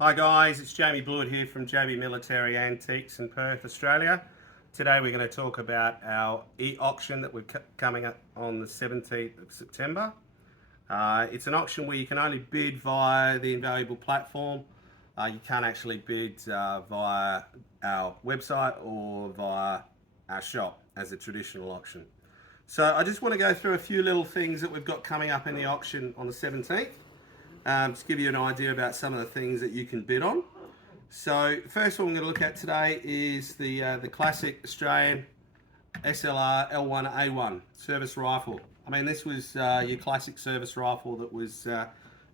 Hi guys, it's Jamey Blewitt here from Jamey Military Antiques in Perth, Australia. Today we're going to talk about our e-auction that we're coming up on the 17th of September. It's an auction where you can only bid via the Invaluable platform. You can't actually bid via our website or via our shop as a traditional auction. So I just want to go through a few little things that we've got coming up in the auction on the 17th. To give you an idea about some of the things that you can bid on. So first one we're going to look at today is the classic Australian SLR L1A1 service rifle. I mean, this was your classic service rifle that was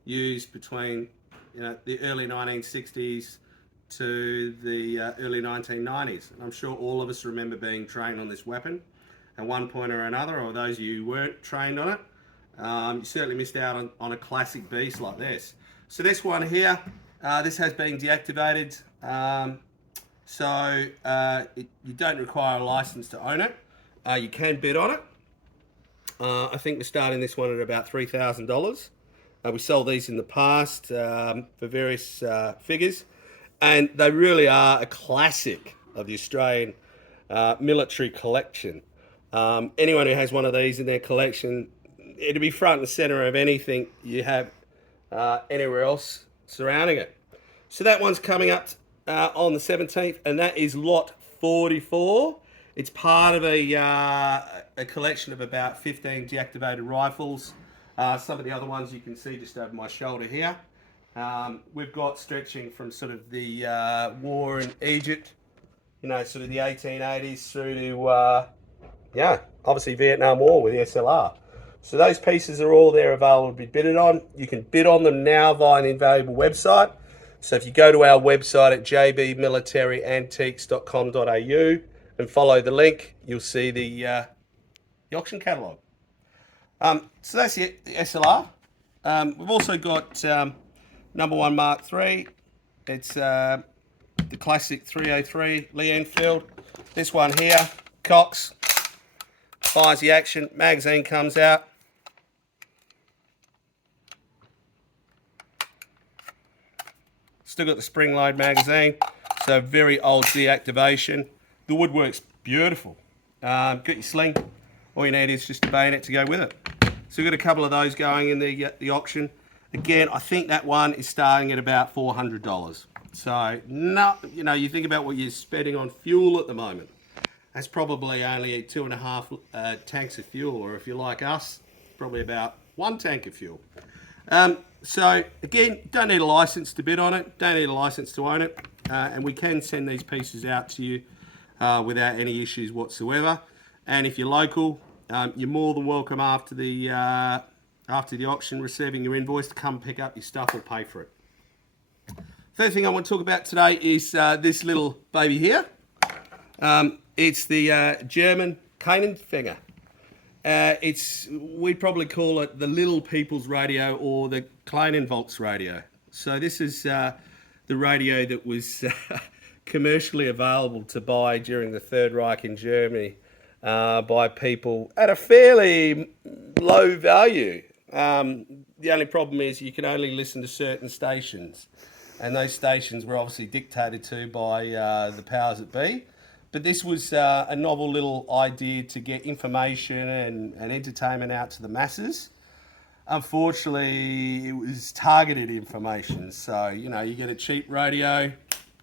used between the early 1960s to the early 1990s. And I'm sure all of us remember being trained on this weapon at one point or another, or those of you who weren't trained on it. You certainly missed out on a classic beast like this. So this one here, this has been deactivated, you don't require a license to own it. You can bid on it. I think we're starting this one at about $3,000. We sold these in the past for various figures, and they really are a classic of the Australian military collection. Anyone who has one of these in their collection, it'll be front and center of anything you have anywhere else surrounding it. So that one's coming up on the 17th, and that is lot 44. It's part of a collection of about 15 deactivated rifles. Some of the other ones you can see just over my shoulder here. We've got stretching from sort of the war in Egypt, sort of the 1880s through to, obviously Vietnam War with the SLR. So those pieces are all there available to be bidded on. You can bid on them now via an Invaluable website. So if you go to our website at jbmilitaryantiques.com.au and follow the link, you'll see the auction catalogue. So that's the SLR. We've also got number 1 Mark III. It's the classic 303 Lee Enfield. This one here, cocks, fires the action, magazine comes out. Still got the spring load magazine, so very old deactivation. The woodwork's beautiful. Got your sling. All you need is just a bayonet to go with it. So we've got a couple of those going in the auction. Again, I think that one is starting at about $400. So you think about what you're spending on fuel at the moment. That's probably only 2.5 tanks of fuel, or if you're like us, probably about 1 tank of fuel. So again, don't need a license to bid on it, don't need a license to own it, and we can send these pieces out to you without any issues whatsoever. And if you're local, you're more than welcome after the auction, receiving your invoice, to come pick up your stuff or pay for it. Third thing I want to talk about today is this little baby here. It's the German Kanonenfänger. We'd probably call it the little people's radio or the Kleinenvolks radio. So this is the radio that was commercially available to buy during the Third Reich in Germany by people at a fairly low value. The only problem is you can only listen to certain stations, and those stations were obviously dictated to by the powers that be. But this was a novel little idea to get information and entertainment out to the masses. Unfortunately, it was targeted information. So, you get a cheap radio,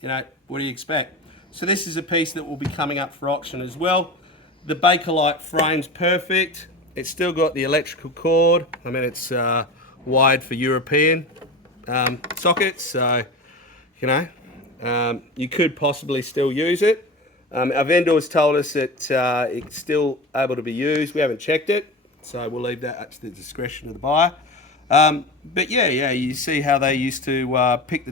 what do you expect? So this is a piece that will be coming up for auction as well. The Bakelite frame's perfect. It's still got the electrical cord. I mean, it's wired for European sockets. So, you could possibly still use it. Our vendor has told us that it's still able to be used. We haven't checked it, so we'll leave that up to the discretion of the buyer. But yeah, you see how they used to pick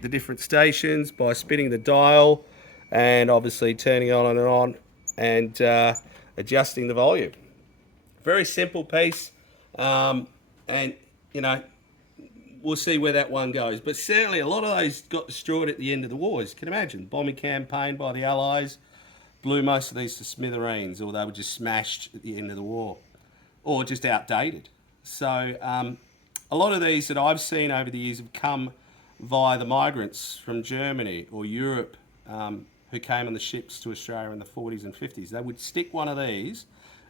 the different stations by spinning the dial and obviously turning on and adjusting the volume. Very simple piece, and we'll see where that one goes. But certainly a lot of those got destroyed at the end of the war, as you can imagine. Bombing campaign by the Allies blew most of these to smithereens, or they were just smashed at the end of the war, or just outdated. So a lot of these that I've seen over the years have come via the migrants from Germany or Europe who came on the ships to Australia in the 40s and 50s. They would stick one of these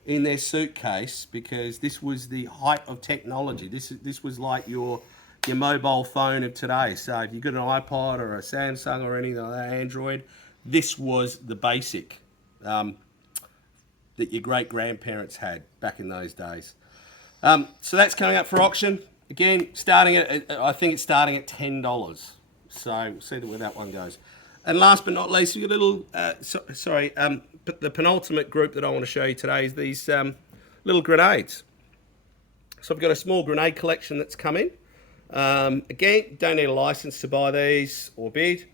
in their suitcase because this was the height of technology. This was like your mobile phone of today. So if you got an iPod or a Samsung or anything like that, Android, this was the basic that your great-grandparents had back in those days. So that's coming up for auction. Again, I think it's starting at $10. So we'll see where that one goes. And last but not least, we've got a little, but the penultimate group that I want to show you today is these little grenades. So I've got a small grenade collection that's come in. Again, don't need a license to buy these or bid.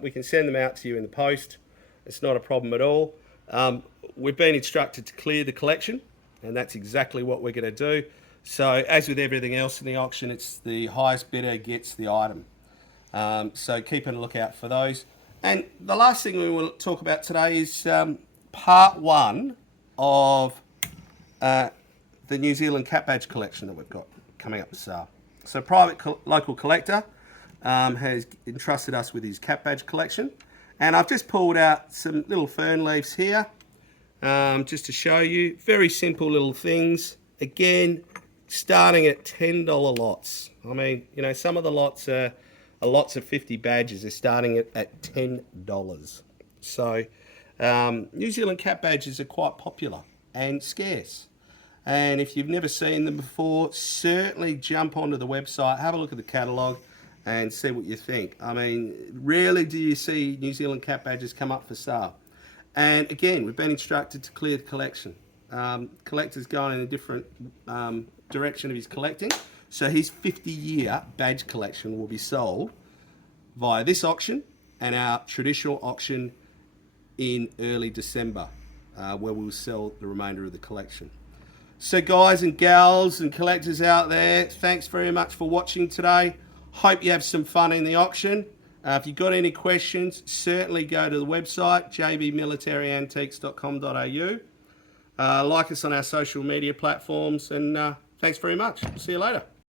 We can send them out to you in the post. It's not a problem at all. We've been instructed to clear the collection, and that's exactly what we're going to do. So as with everything else in the auction, it's the highest bidder gets the item. So keep a lookout for those. And the last thing we will talk about today is part one of the New Zealand Cat Badge collection that we've got coming up for sale. So private local collector has entrusted us with his Cat Badge collection. And I've just pulled out some little fern leaves here just to show you. Very simple little things. Again, starting at $10 lots. I mean, you know, some of the lots are lots of 50 badges. They're starting at $10. So New Zealand Cat Badges are quite popular and scarce. And if you've never seen them before, certainly jump onto the website, have a look at the catalogue and see what you think. I mean, rarely do you see New Zealand Cat Badges come up for sale. And again, we've been instructed to clear the collection. Collector's going in a different direction of his collecting. So his 50-year badge collection will be sold via this auction and our traditional auction in early December, where we'll sell the remainder of the collection. So guys and gals and collectors out there, thanks very much for watching today. Hope you have some fun in the auction. If you've got any questions, certainly go to the website, jbmilitaryantiques.com.au. Like us on our social media platforms, and thanks very much. See you later.